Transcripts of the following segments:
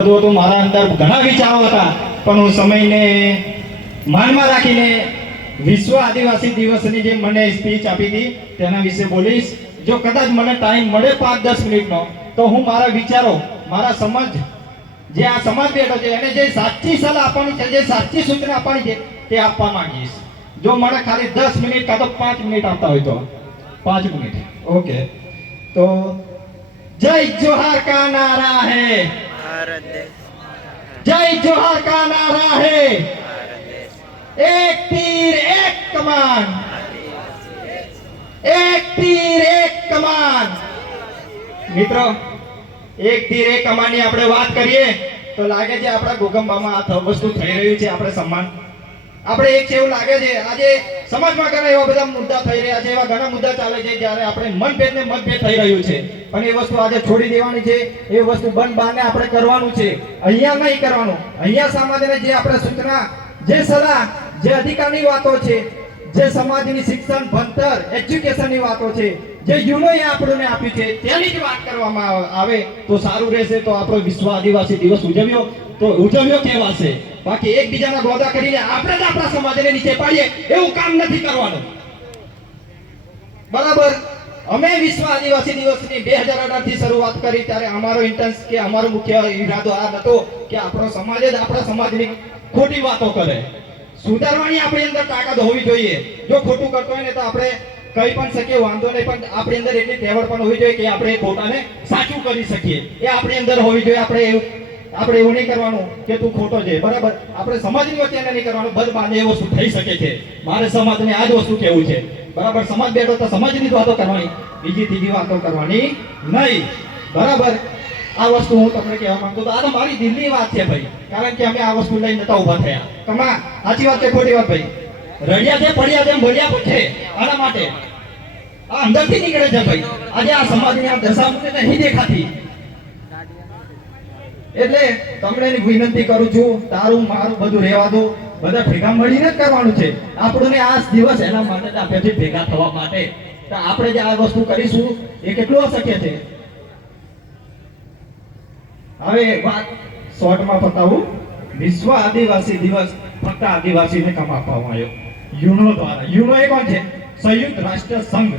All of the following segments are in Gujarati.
તો મારા અંદર ઘણા વિચારો હતા, પણ હું સમયને માનમાં રાખીને વિશ્વ આદિવાસી દિવસની જે મને સ્પીચ આપી હતી તેના વિશે બોલીશ. જો કદાચ મને ટાઈમ મળે 5-10 મિનિટનો, તો હું મારા વિચારો, મારા સમજ, જે આ સમાજ બેઠો છે એને જે સાચી સલાહ આપવાની છે, જે સાચી સૂચના આપવાની છે તે આપવા માંગીશ. જો મને ખાલી 10 મિનિટ કાં તો 5 મિનિટ આપતા હોય તો 5 મિનિટ. ઓકે, તો જય જોહાર કા નારા હે, जय जोहार का नारा है, एक तीर एक कमान, एक तीर एक कमान. મિત્રો, એક તીર એક કમાન ની આપણે વાત કરીએ તો લાગે છે આપણા ગોગંબામાં આ વસ્તુ થઈ રહ્યું છે. આપણે સન્માન આપણે એક છે એવું લાગે છે. આજે સમાજમાં ઘણા એવા બધા મુદ્દા થઈ રહ્યા છે, એવા ઘણા મુદ્દા ચાલે છે જ્યારે આપણે મનભેદ ને મતભેદ થઈ રહ્યું છે, પણ એ વસ્તુ આજે છોડી દેવાની છે. એ વસ્તુ બંધ બાને આપણે કરવાનું છે, અહીંયા નહીં કરવાનું. અહીંયા સમાજને જે આપણે સૂચના, જે સલાહ, જે અધિકારની વાતો છે, જે સમાજની શિક્ષણ, ભણતર, એજ્યુકેશનની વાતો છે, જે યુનોએ આપણને આપ્યું છે તેની જ વાત કરવામાં આવે તો સારું રહેશે. તો આપણો વિશ્વ આદિવાસી દિવસ ઉજવ્યો કહેવાશે. બાકી એકબીજાના ગોદા કરીને આપણે જ આપણા સમાજને નીચે પાડીએ એવું કામ નથી કરવાનું, બરાબર? અમે વિશ્વ આદિવાસી દિવસની 2018 થી શરૂઆત કરી ત્યારે અમારો ઇન્ટેન્સ કે અમારો મુખ્ય ઈરાદો આ હતો કે આપણો સમાજ જ આપણા સમાજની ખોટી વાતો કરે. સુધારવાની આપણી અંદર તાકાત હોવી જોઈએ. જો ખોટું કરતો હોય ને તો આપણે કહી પણ શકીએ, વાંધો નહીં, પણ આપણી અંદર એટલી તેવડ પણ હોવી જોઈએ કે આપણે ખોટાને સાચું કરી શકીએ. એ આપણી અંદર હોવી જોઈએ. આપણે એવું નહીં કરવાનું કે તું ખોટો છે, બરાબર? આપણે સમાજની વચ્ચે નહીં કરવાનું. બદબાને એ વસ્તુ થઈ શકે છે. મારે સમાજને આ જ વસ્તુ કહેવું છે, બરાબર? સમાજ બેઠો તો સમાજની વાતો કરવાની, બીજી ત્રીજી વાતો કરવાની નહીં, બરાબર? આ વસ્તુ હું તમને કહેવા માંગુ તો આ તો મારી દિલની વાત છે ભાઈ, કારણ કે અમે આ વસ્તુ લઈને નતા ઉભા થયા. તમા સાચી વાત કે ખોટી વાત ભાઈ? રડિયા છે, પડ્યા છે, ભર્યા પણ છે. આના માટે આ અંદરથી નીકળે છે ભાઈ. આજે આ સમાજની આ દશા મને નહીં દેખાતી. એટલે તમને વિનંતી કરું છું, તારું મારું બધું રહેવા દો, બધા ભેગા મળીને જ કરવાનું છે. આપણને આ દિવસ એના માટે આપ્યો છે, ભેગા થવા માટે. તો આપણે જે આ વસ્તુ કરીશું એ કેટલું અશક્ય છે. હવે વાત શોર્ટમાં પતાવું. વિશ્વ આદિવાસી દિવસ ફક્ત આદિવાસીને કામ આપવામાં આવ્યો યુનો દ્વારા. યુનો એ કોણ છે? સંયુક્ત રાષ્ટ્ર સંઘ,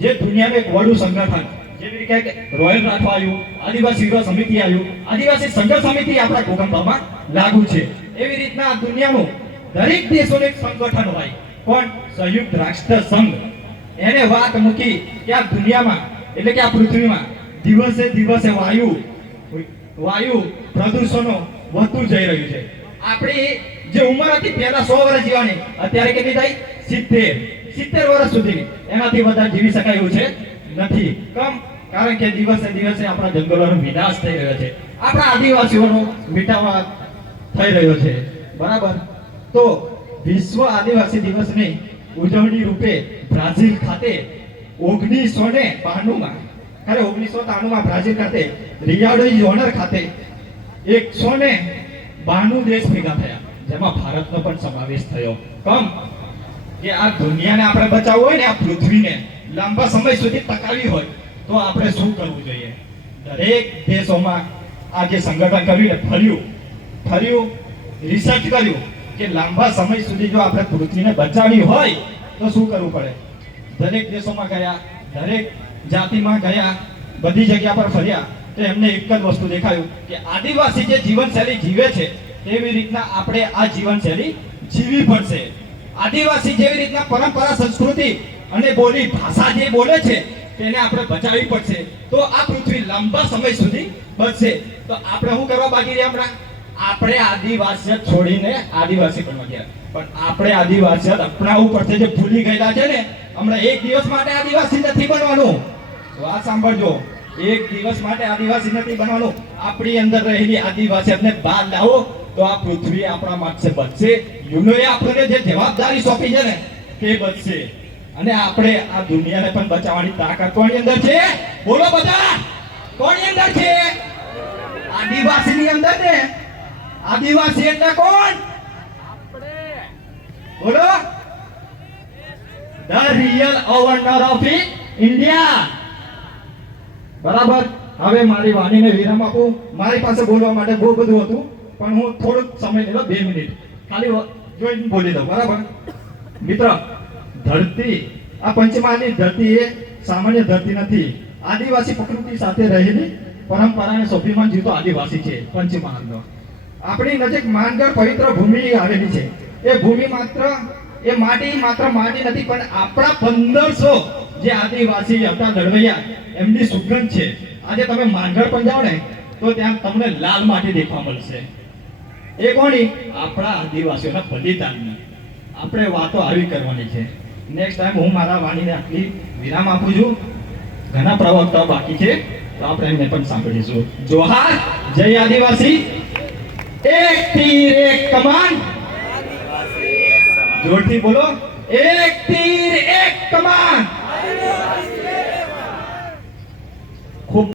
જે દુનિયાનું એક વડું સંગઠન. જેવી રીતે રોયલ રાખવા આવ્યું, આદિવાસી વિરોધ સમિતિ આવ્યું, આદિવાસી સંઘર્ષ સમિતિ આપણા ભૂકંપમાં લાગુ છે. એવી રીતના દુનિયાનું દરેક દેશોનું એક સંગઠન હોય. કોણ? સંયુક્ત રાષ્ટ્ર સંઘ. એને વાત મૂકી કે આ દુનિયામાં, એટલે કે આ પૃથ્વીમાં દિવસે દિવસે વાયુ પ્રદૂષણો વધતું જઈ રહ્યું છે. આપણી જે ઉંમર હતી પહેલા 100 વર્ષ જીવવાની, અત્યારે કેટલી થઈ? 70 વર્ષ સુધી. એનાથી વધારે જીવી શકાય એવું છે નથી. કમ? કારણ કે દિવસે દિવસે આપણા જંગલોનો વિનાશ થઈ રહ્યો છે, આપણા આદિવાસીઓનો મિટાવા થઈ રહ્યો છે, બરાબર? તો વિશ્વ આદિવાસી દિવસની ઉજવણી રૂપે બ્રાઝિલ ખાતે 1993માં બ્રાઝિલ ખાતે રિયો ડી જાનેરો ખાતે 192 દેશ ભેગા થયા, જેમાં ભારતનો પણ સમાવેશ થયો. કમ? કે આ દુનિયાને આપણે બચાવવું હોય ને, આ પૃથ્વીને લાંબા સમય સુધી ટકાવી હોય તો આપણે શું કરવું જોઈએ? દરેક દેશોમાં આ જે સંગઠન કર્યું ને, ફર્યું રિસર્ચ કર્યું કે લાંબા સમય સુધી જો આપણે પૃથ્વીને બચાવવી હોય તો શું કરવું પડે. દરેક દેશોમાં ગયા, દરેક જાતિમાં ગયા, બધી જગ્યા પર ફર્યા તો એમને એક જ વસ્તુ દેખાયું કે આદિવાસી જે જીવનશૈલી જીવે છે તેવી રીતના આપણે આ જીવનશૈલી જીવવી પડશે. આદિવાસી જેવી રીતના પરંપરા, સંસ્કૃતિ અને બોલી ભાષા જે બોલે છે તેને આપણે બચાવવી પડશે. તો આ પૃથ્વી લાંબા સમય સુધી બચશે. તો આપણે શું કરવા બાકી રહ્યા હમણાં? આપણે આદિવાસીયત છોડીને આદિવાસી બનવા ગયા, પણ આપણે આદિવાસીયત અપનાવવું પડશે. જે ભૂલી ગયેલા છે ને, હમણાં એક દિવસ માટે આદિવાસી નથી બનવાનું. વાત સાંભળજો, એક દિવસ માટે આદિવાસી નથી બનવાનું. આપણી અંદર રહેલી આદિવાસીયતને બહાર લાવો તો આ પૃથ્વી આપણા માટે બચશે. યુનોએ આપણને જે જવાબદારી સોંપી છે ને તે બચશે. અને આપણે આ દુનિયાને પણ બચાવવાની તાકાત કોની અંદર છે? બોલો બધા, કોની અંદર છે? આદિવાસીની અંદર ને. આદિવાસી એટલે કોણ? બોલો. The real owner of India. બરાબર? હવે મારી વાણીને વિરામ આપું. મારી પાસે બોલવા માટે બહુ બધું હતું, પણ હું થોડોક સમય લેલો, 2 મિનિટ ખાલી જોઈને બોલી દઉં, બરાબર? મિત્ર, ધરતી, આ પંચમહાલની ધરતી એ સામાન્ય ધરતી નથી. આદિવાસી પ્રકૃતિ સાથે રહેલી પરંપરાને સ્વાભિમાન જીવતો આદિવાસી છે પંચમહાલનો. આપણી નજીક માનગઢ પવિત્ર ભૂમિ આવેલી છે. એ ભૂમિ માત્ર માટી નથી, પણ આપણા 1500 જે આદિવાસી હતા લડવૈયા, એમની સુગંધ છે. આજે તમે માનગઢ પણ જાઓ ને તો ત્યાં તમને લાલ માટી દેખવા મળશે. એ કોની? આપણા આદિવાસીઓના બલિદાનની. આપણે વાતો આવી કરવાની છે. નેક્સ્ટ ટાઈમ હું મારા વાણીને આટલી વિરામ આપું છું. ઘણા પ્રવક્તાઓ બાકી છે, તો આપણે એમને પણ સાંભળીશું. જોહાર, જય આદિવાસી, એક તીર એક કમાન. જોરથી બોલો, એક તીર એક કમાન.